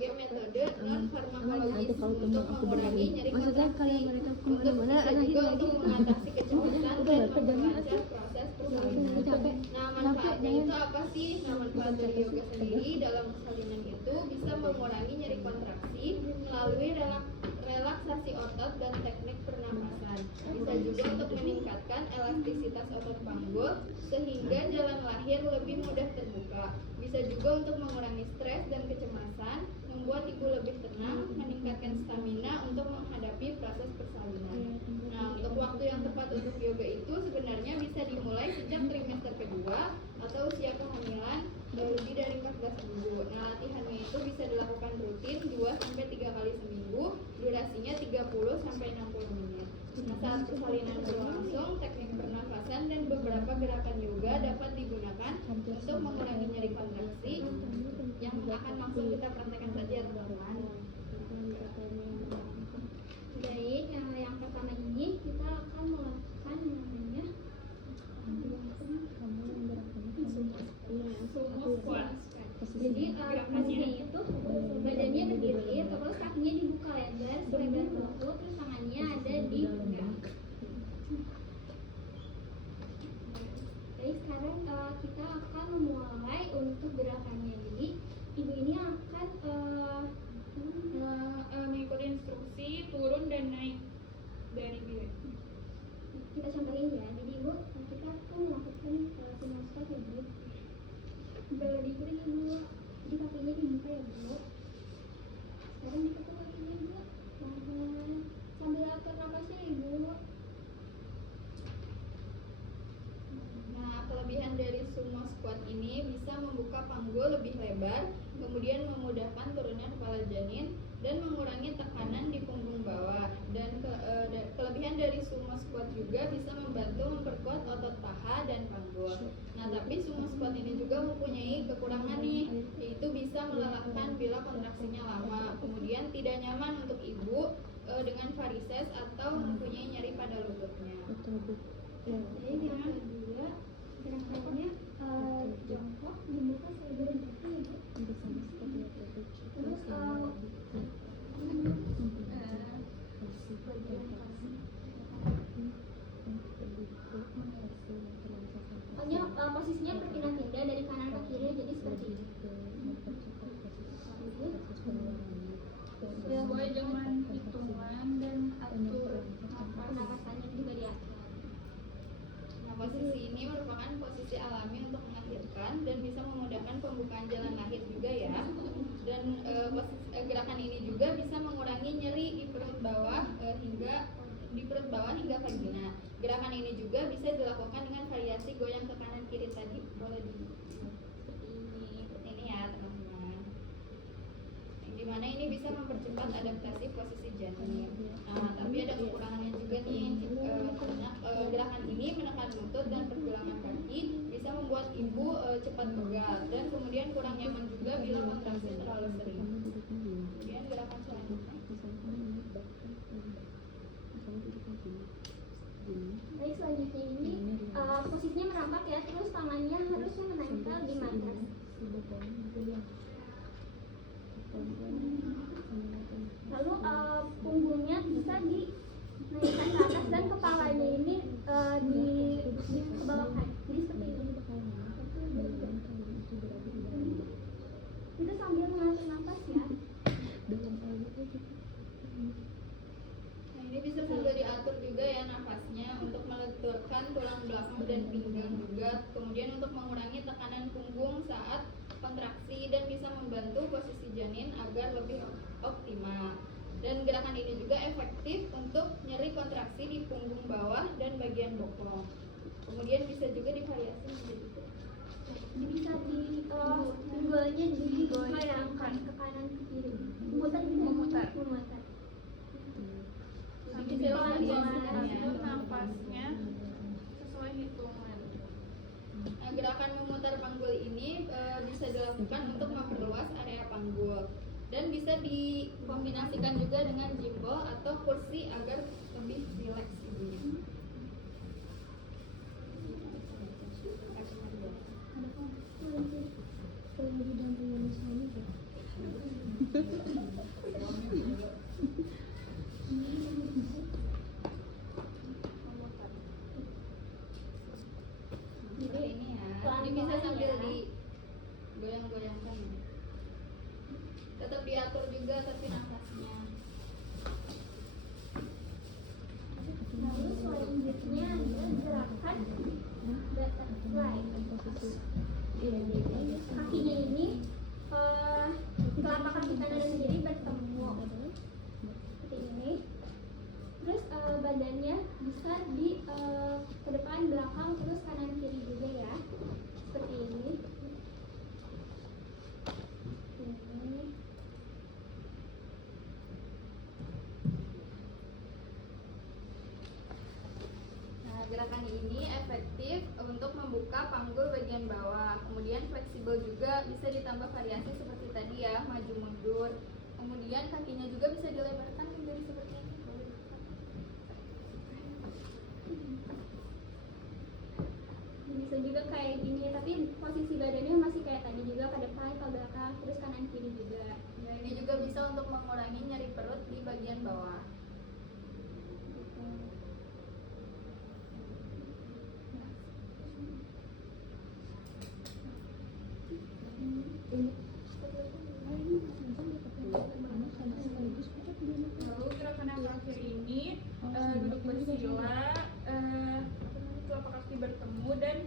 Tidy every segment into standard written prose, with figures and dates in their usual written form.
berbagai metode non farmakologis untuk mengurangi nyeri kontraksi, untuk mengatasi kecemasan dan memperlancar proses persalinan. Nah, manfaatnya itu apa sih? Nah, manfaat dari yoga sendiri dalam persalinan itu bisa mengurangi nyeri kontraksi melalui relaksasi otot dan teknik pernapasan. Bisa juga untuk meningkatkan elastisitas otot panggul sehingga jalan lahir lebih mudah terbuka. Bisa juga untuk mengurangi stres dan kecemasan, membuat ibu lebih tenang, meningkatkan stamina untuk menghadapi proses persalinan. Nah, untuk waktu yang tepat untuk yoga itu sebenarnya bisa dimulai sejak trimester kedua atau usia kehamilan lebih dari 14 minggu. Nah, latihannya itu bisa dilakukan rutin 2-3 kali seminggu, durasinya 30-60 menit. Nah, saat persalinan berlangsung, teknik pernafasan dan beberapa gerakan yoga dapat digunakan untuk mengurangi nyeri kontraksi yang akan langsung kita praktekkan saja, teman-teman. Baik, yang pertama ini kita akan melakukan namanya sumo squat. Jadi posisinya itu badannya berdiri, terus kakinya dibuka lebar selebar bahu, terus tangannya ada di pundak. Baik, sekarang kita akan memulai untuk gerakannya. Jadi ibu ini akan mengikuti instruksi turun dan naik dari bilik. Kita contohin ya. Jadi ibu, kita akan melakukan sumo squat ya bu. Berdiri ibu, jadi kakinya dibuka ya bu. Sekarang ditekuk kakinya bu, pelan-pelan sambil atur nafasnya ibu. Nah, kelebihan dari sumo squat ini bisa membuka panggul lebih lebar, kemudian memudahkan turunnya kepala janin dan mengurangi tekanan di punggung bawah. Dan kelebihan dari sumo squat juga bisa membantu memperkuat otot paha dan panggul. Nah, tapi sumo squat ini juga mempunyai kekurangan nih, yaitu bisa melelahkan bila kontraksinya lama, kemudian tidak nyaman untuk ibu dengan varises atau mempunyai nyeri pada lututnya. Jadi yang kedua gerakannya jongkok dibuka selebar bahu ya bu. Terus posisinya berpindah-pindah dari kanan ke kiri, jadi seperti ini. Sesuai dengan hitungan dan atur Pernapasannya juga diatur. Nah, posisi ini merupakan posisi alami untuk melahirkan dan bisa memudahkan pembukaan jalan lahir juga ya. Dan gerakan ini juga bisa mengurangi nyeri di perut bawah hingga vagina. Gerakan ini juga bisa dilakukan dengan variasi goyang ke kanan kiri tadi. Boleh seperti ini ya, teman-teman. Dimana ini bisa mempercepat adaptasi posisi janin. Nah, tapi ada kekurangannya juga nih, karena gerakan ini menekan lutut dan pergelangan kaki, bisa membuat ibu cepat pegal dan kemudian kurang nyaman juga bila kontraksi terlalu sering. Kemudian gerakan selanjutnya. Baik, selanjutnya ini posisinya merangkak ya, terus tangannya harusnya menempel di matras. Lalu punggungnya bisa dinaikkan ke atas dan kepalanya ini di ke bawah kan. Jadi seperti ini. Itu sambil mengatur nafas ya. Nah, ini bisa sambil diatur juga ya nafasnya untuk meleturkan tulang belakang dan pinggang juga. Kemudian untuk mengurangi tekanan punggung saat kontraksi dan bisa membantu posisi janin agar lebih optimal. Dan gerakan ini juga efektif untuk nyeri kontraksi di punggung bawah dan bagian bokong. Kemudian bisa juga divariasi menjadi itu. Jadi bisa keduanya digoyangkan ke kanan ke kiri. Memutar. Nanti dilakukan nafasnya sesuai hitungan. Nah, gerakan memutar panggul ini bisa dilakukan untuk memperluas area panggul dan bisa dikombinasikan juga dengan gimbal atau kursi agar lebih rileks ibunya. tetap diatur juga tapi nafasnya. Lalu selanjutnya ada gerakan butterfly. Kakinya ini telapak kaki kanan dan kiri bertemu seperti ini. Terus badannya bisa di ke depan, belakang, terus kanan kiri juga ya, seperti ini. Nah, gerakan ini efektif untuk membuka panggul bagian bawah. Kemudian fleksibel juga, bisa ditambah variasi seperti tadi ya, maju mundur. Kemudian kakinya juga bisa dilebarkan menjadi seperti ini. Bisa juga kayak gini, tapi posisi badannya masih kayak tadi juga, ke depan, ke belakang, terus kanan kiri juga. Nah, ini juga bisa untuk mengurangi nyeri perut di bagian bawah. Lalu gerakan yang terakhir ini duduk bersila, telapak kaki bertemu dan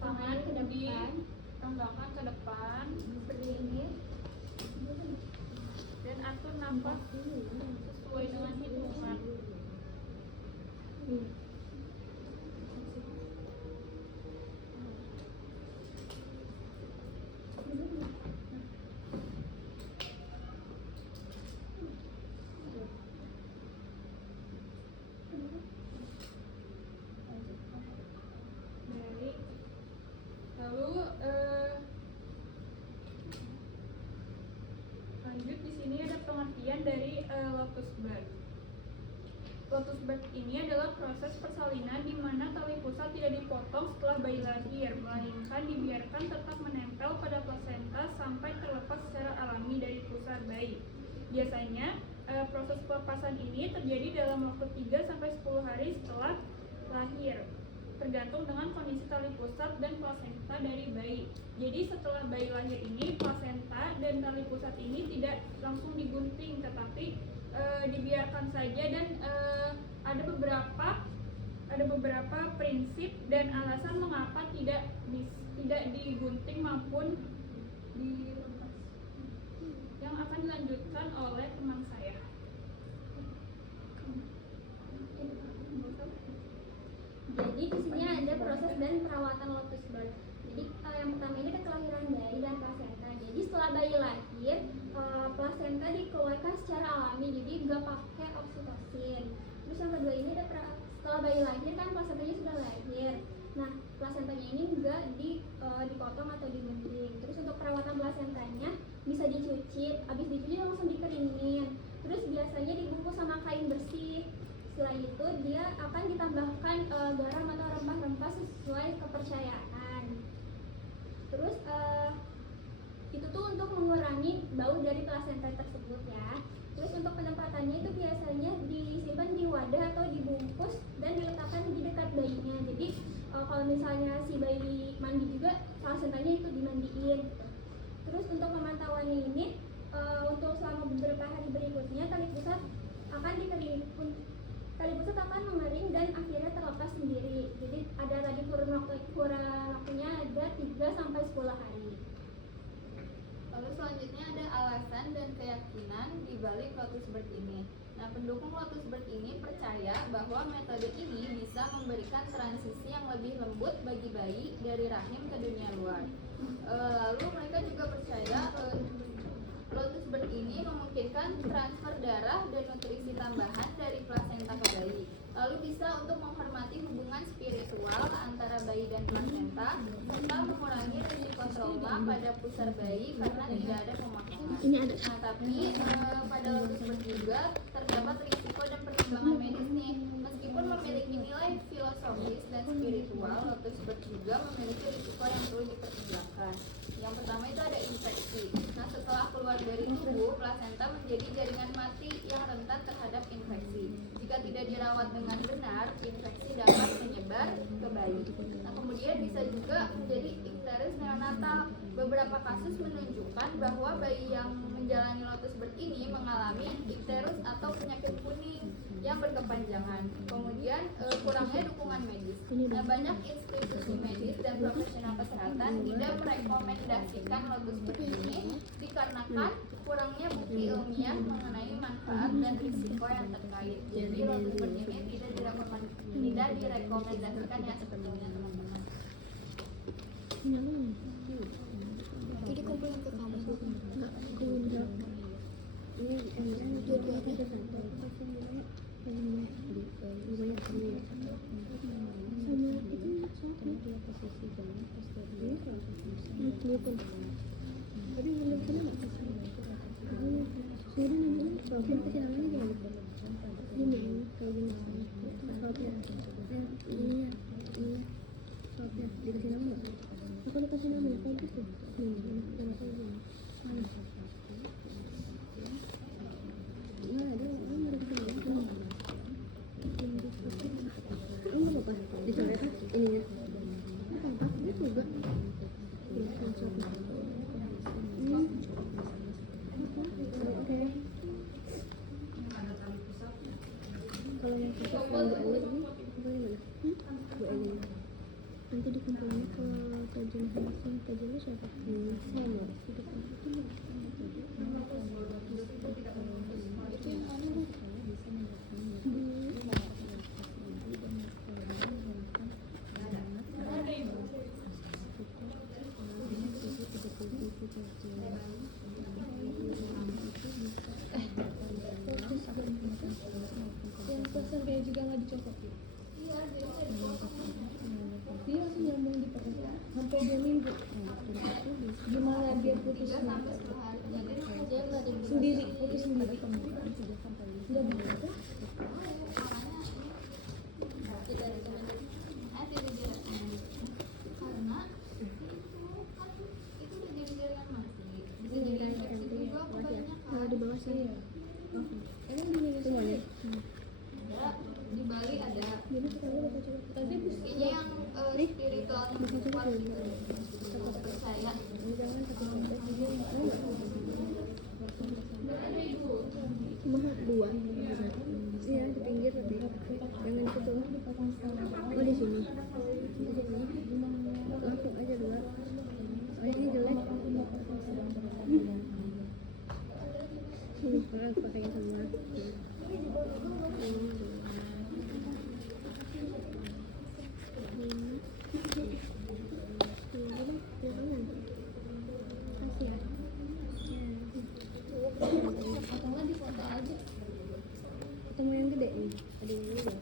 tangan ke depan, tangan ke depan seperti ini. dan atur nafas sesuai dengan hitungan. Baik. Lalu lanjut, di sini ada pengertian dari lotus bird. Lotus bird ini adalah proses persalinan di mana tali pusat tidak dipotong setelah bayi lahir, melainkan dibiarkan tetap menempel pada plasenta sampai terlepas secara alami dari pusar bayi. Biasanya proses pelepasan ini terjadi dalam waktu 3-10 hari setelah lahir, tergantung dengan kondisi tali pusat dan plasenta dari bayi. Jadi setelah bayi lahir ini, plasenta dan tali pusat ini tidak langsung digunting, tetapi dibiarkan saja, dan ada beberapa prinsip dan alasan mengapa tidak digunting maupun dilepas, yang akan dilanjutkan oleh teman saya. Jadi di sini ada proses dan perawatan lotus bird. Jadi yang pertama ini ada kelahiran bayi dan plasenta. Jadi setelah bayi lahir, plasenta dikeluarkan secara alami, jadi nggak pakai oksitosin. Terus yang kedua ini ada setelah bayi lahir kan plasentanya sudah lahir. Nah, plasentanya ini nggak dipotong atau digunting. Terus untuk perawatan plasentanya bisa dicuci, habis dicuci langsung dikeringin. Terus biasanya dibungkus sama kain bersih. Setelah itu dia akan ditambahkan garam atau rempah-rempah sesuai kepercayaan. Terus itu tuh untuk mengurangi bau dari plasenta tersebut ya. Terus untuk penempatannya itu biasanya disimpan di wadah atau dibungkus dan diletakkan di dekat bayinya. Jadi kalau misalnya si bayi mandi juga, plasentanya itu dimandiin. Terus untuk pemantauannya ini untuk selama beberapa hari berikutnya tali pusat akan tali pusat akan mengering dan akhirnya terlepas sendiri. Jadi ada tadi kurun waktunya ada 3-10 hari. Lalu selanjutnya ada alasan dan keyakinan di balik lotus bird ini. Nah, pendukung lotus bird ini percaya bahwa metode ini bisa memberikan transisi yang lebih lembut bagi bayi dari rahim ke dunia luar. Lalu mereka juga percaya lotus bird ini memungkinkan transfer darah dan nutrisi tambahan dari plasenta ke bayi. Lalu bisa untuk menghormati hubungan spiritual antara bayi dan plasenta, serta mengurangi risiko trauma pada pusar bayi karena tidak ada pemakangan. Nah, tapi pada lotus bird juga terdapat risiko dan pertimbangan medis nih. Meskipun memiliki nilai filosofis dan spiritual, lotus bird juga memiliki risiko yang perlu dipertimbangkan. Yang pertama itu ada infeksi. Nah, setelah keluar dari tubuh, plasenta menjadi jaringan mati yang rentan terhadap infeksi. Jika tidak dirawat dengan benar, infeksi dapat menyebar ke bayi. Nah, kemudian bisa juga menjadi ikteris neonatal. Beberapa kasus menunjukkan bahwa bayi yang menjalani yang berkepanjangan. Kemudian kurangnya dukungan medis. Nah, banyak institusi medis dan profesional kesehatan tidak merekomendasikan lotus berini dikarenakan kurangnya bukti ilmiah mengenai manfaat dan risiko yang terkait. Jadi lotus berini tidak direkomendasikan ya sepertinya teman-teman. Jadi kumpulin ke kamu. Aku udah. Ini dua-duanya. Kalau yang kita nanti dikumpulnya ke kajian langsung. Kajiannya siapa? Saya loh. Itu yang mana bu? Yang pasar kayak juga nggak dicopot. Dia langsung nyambung di perut sampai 2 minggu. Gimana biar putus sendiri, putus sendiri. Nggak bisa. Karena itu udah jadi jaringan mati. Bisa jadi infeksi juga kebanyakan. Di bawah sini ya. Emang di mana semuanya? Ada di Bali ada. Jadi kita lihat coba. Tadi Kayaknya yang spiritualnya kuat percaya. jangan satu sampai 3 mahal 2. Iya di pinggir tapi jangan situ. Oh di sini. Langsung aja 2. Oh ini jelek. Ini sekarang pakai semua. Atau mau yang gede nih? Ada yang gede.